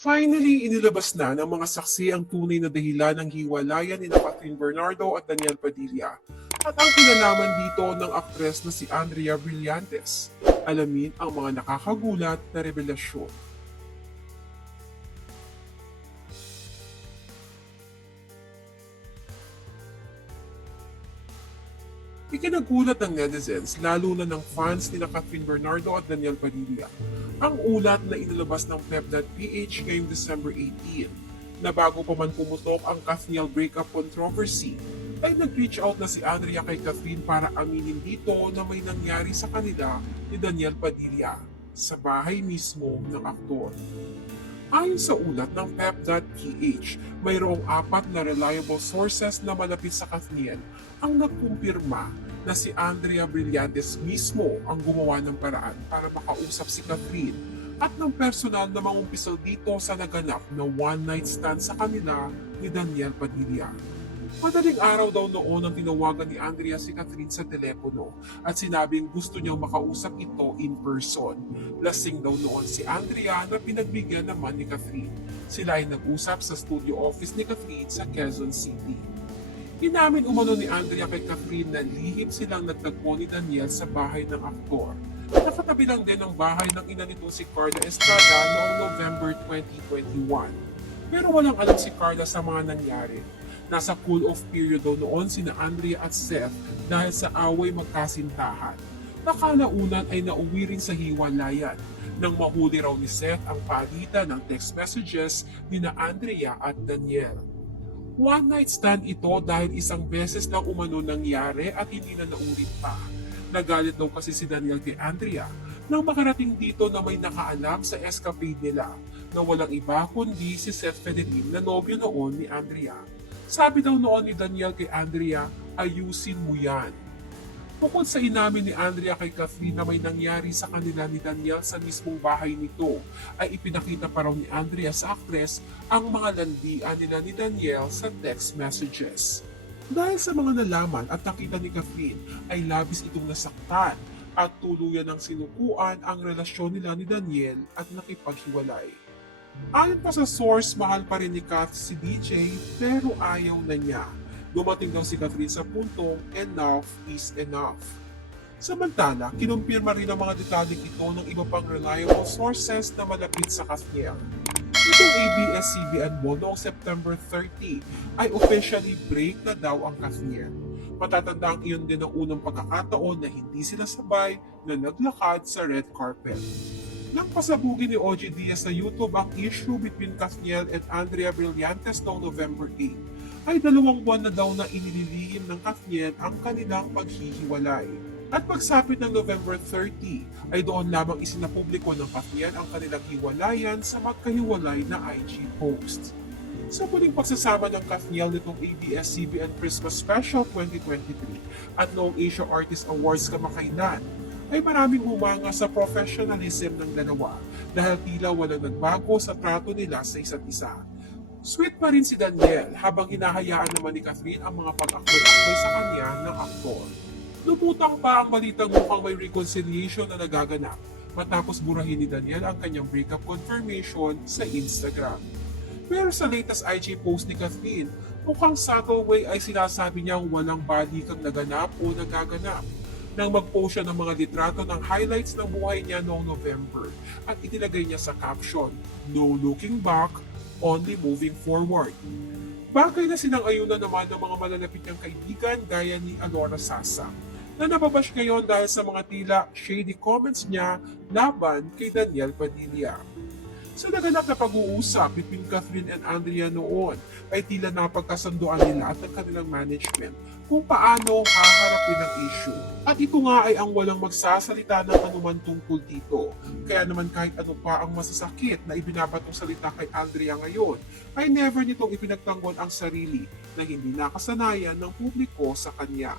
Finally, inilabas na ng mga saksi ang tunay na dahilan ng hiwalayan ni Catherine Bernardo at Daniel Padilla at ang kinalaman dito ng aktres na si Andrea Brillantes. Alamin ang mga nakakagulat na revelasyon. Ikinagulat ng netizens, lalo na ng fans ni Catherine Bernardo at Daniel Padilla, ang ulat na inilabas ng Pep.ph ngayong December 18, na bago pa man pumutok ang Kathniel breakup controversy, ay nag-reach out na si Andrea kay Catherine para aminin dito na may nangyari sa kanila ni Daniel Padilla sa bahay mismo ng aktor. Ayon sa ulat ng Pep.ph, mayroong 4 na reliable sources na malapit sa Kathniel ang nagkumpirma na si Andrea Brillantes mismo ang gumawa ng paraan para makausap si Catherine at ng personal na mangumpisal dito sa naganap na one-night stand sa kanila ni Daniel Padilla. Madaling araw daw noon ang tinawagan ni Andrea si Catherine sa telepono at sinabing gusto niyang makausap ito in person. Lasing daw noon si Andrea na pinagbigyan naman ni Catherine. Sila ay nag-usap sa studio office ni Catherine sa Quezon City. Inamin umano ni Andrea kay Catherine na lihim silang nagtagpo ni Daniel sa bahay ng aktor. Nakatabi lang din ang bahay ng ina nito si Carla Estrada noong November 2021. Pero walang alam si Carla sa mga nangyari. Nasa cool-off period daw noon sina Andrea at Seth dahil sa away magkasintahan. Nakalaunan ay nauwi rin sa hiwalayan nang mahuli raw ni Seth ang palitan ng text messages ni na Andrea at Daniel. One-night stand ito dahil isang beses lang umano nangyari at hindi na naulit pa. Nagalit daw kasi si Daniel kay Andrea nang makarating dito na may nakaalam sa escapade nila na walang iba kundi si Seth Federin na nobyo noon ni Andrea. Sabi daw noon ni Daniel kay Andrea, ayusin mo yan. Bukod sa inamin ni Andrea kay Catherine na may nangyari sa kanila ni Daniel sa mismong bahay nito, ay ipinakita pa raw ni Andrea sa aktres ang mga landian nila ni Daniel sa text messages. Dahil sa mga nalaman at nakita ni Catherine ay labis itong nasaktan at tuluyan ng sinukuan ang relasyon nila ni Daniel at nakipaghiwalay. Ayon pa sa source, mahal pa rin ni Kath si DJ pero ayaw na niya. Dumating daw si Catherine sa puntong enough is enough. Samantala, kinumpirma rin ang mga detalyeng ito ng iba pang reliable sources na malapit sa Kathniel. Itong ABS-CBN mo noong September 30 ay officially break na daw ang Kathniel. Matatanda ang iyon din ang unang pagkakataon na hindi sila sabay na naglakad sa red carpet. Nang pasabugin ni OG Diaz sa YouTube ang issue between Kathniel and Andrea Brillantes noong November 8, ay 2 buwan na daw na inililihim ng Kathniel ang kanilang paghihiwalay. At pagsapit ng November 30, ay doon lamang isinapubliko ng Kathniel ang kanilang hiwalayan sa magkahiwalay na IG post. Sa muling pagsasama ng Kathniel nitong ABS-CBN Christmas Special 2023 at noong Asia Artist Awards kamakailan, ay maraming humanga sa professionalism ng dalawa dahil tila walang nagbago sa trato nila sa isa't isa. Sweet pa rin si Daniel habang hinahayaan naman ni Catherine ang mga pag-akoy sa kanya ng aktor. Lumutang pa ang balitang mukhang may reconciliation na nagaganap matapos burahin ni Daniel ang kanyang breakup confirmation sa Instagram. Pero sa latest IG post ni Catherine, mukhang subtle way ay sinasabi niyang walang balikang naganap o nagaganap. Nang mag-post siya ng mga litrato ng highlights ng buhay niya noong November at itinagay niya sa caption, "No looking back, only moving forward." Bagay na sinang-ayunan naman ng mga malalapit niyang kaibigan gaya ni Alora Sasa, na nababash ngayon dahil sa mga tila shady comments niya laban kay Daniel Padilla. Sa naganap na pag-uusap between Catherine and Andrea noon, ay tila napagkasunduan nila at ng kanilang management kung paano haharapin ang issue. At ito nga ay ang walang magsasalita ng anuman tungkol dito. Kaya naman kahit ano pa ang masasakit na ibinabatong salita kay Andrea ngayon, ay never nitong ipinagtanggol ang sarili na hindi nakasanayan ng publiko sa kanya.